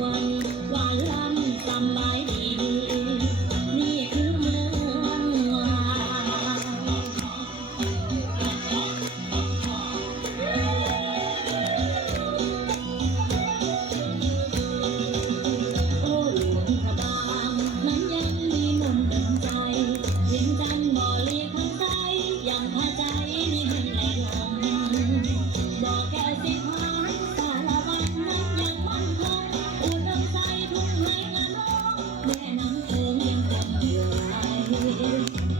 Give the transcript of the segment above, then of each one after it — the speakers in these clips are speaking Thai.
วนหวานล้ำสบายดีนี่คือเมืองโอ้หลวงพระบางนั้นยังมีมนต์ดนใจเวียงจันทร์บ่อเลียข้างใต้ยังพาใจนี่ให้ไหลลงบ่อแก้วสิบหายสารวัตรนั้นยังมั่นคงอุดมใจทุ่งไร่งามล้อแม่น้ำโขงยังคงอยู่ไหล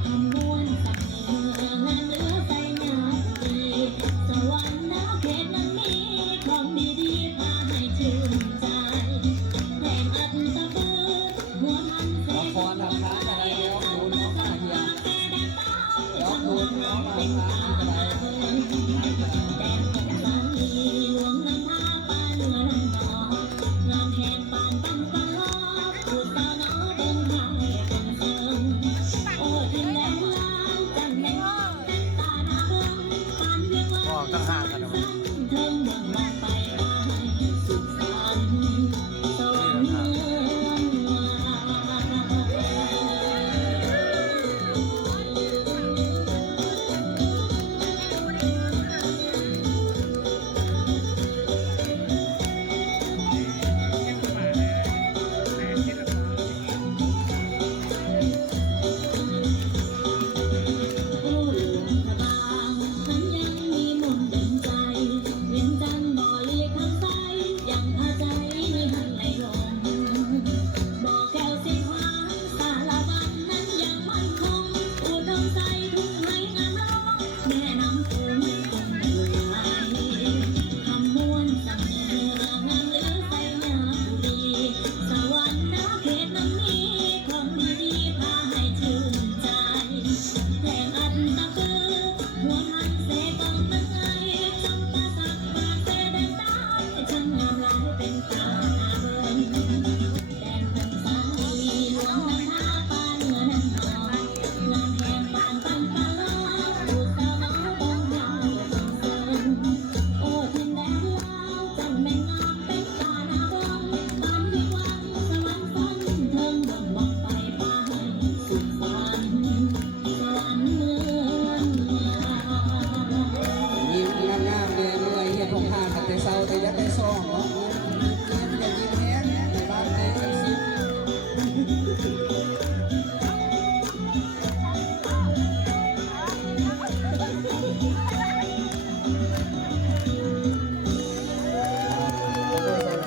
คำม้วนสั่งเมืองงานเหลือใจงามดีสวรรค์นาเขตนั้นมีของดีๆพาให้ชื่นใจแรงอัดตะปือหัวมันเสกหัวมันไปทำมาสักมาแก่แดนใต้ทำงานร้องเป็นตาแดนของสาลีหลวงน้ำท่าปาเหนือลำต่องานแห่งปานตั้งปลาล้อผู้สาวน้อยเดินทางเป็นเติมโอ้ดินแดนลาวจันแม่งเป็นตาหน้าเบิ่งปานเวียงวันเทิงเมืองมองไปได้สุขสันต์สวรรค์เมืองโอ้หลวงพระบางนั้นยังมีมนต์ดนใจเวียงจันทร์บ่อเลียข้างใต้ยังพาใจนี่ให้ไหลลงบ่อแก้วสิบหายสารวัตรนั้นยังมั่นคงอุดมใจทุ่งไร่งามล้อแม่น้ำโขงยังคงอยู่ไหลคำม้วนสั่งเมืองงามเหลือใจงามบุรีสวรรค์นาเขตนั้นมีของดีๆพาให้ชื่นใจแรงอัดตะปือหัวมันเสกต้องตั้งไงจำปาสักมาเสด็จตายช่างงามหลายเป็นตาหน้าเบิ่งแดนของสาลีหลวงน้ำท่าปาเหนือน้ำนองงานแห่งปานตั้งปลาล้อผู้สาวน้อยต้องยาวต้องเสิร์ฟโอ้ทินแดนลาวจันแม่งงามเป็นตาหน้าเบิ่งปานเวียงวันสวรรค์ฝันเทิงเบิ่งมองไปไปสุขสันต์สวรรค์เมือง ยิ้มงามๆเลยเมื่อยเฮ็ดของทานแต่เศร้าแต่ยักได้ซองเนาะยิ้มอย่ายิ้มแห้งในบ้านในจังสิโอ้ย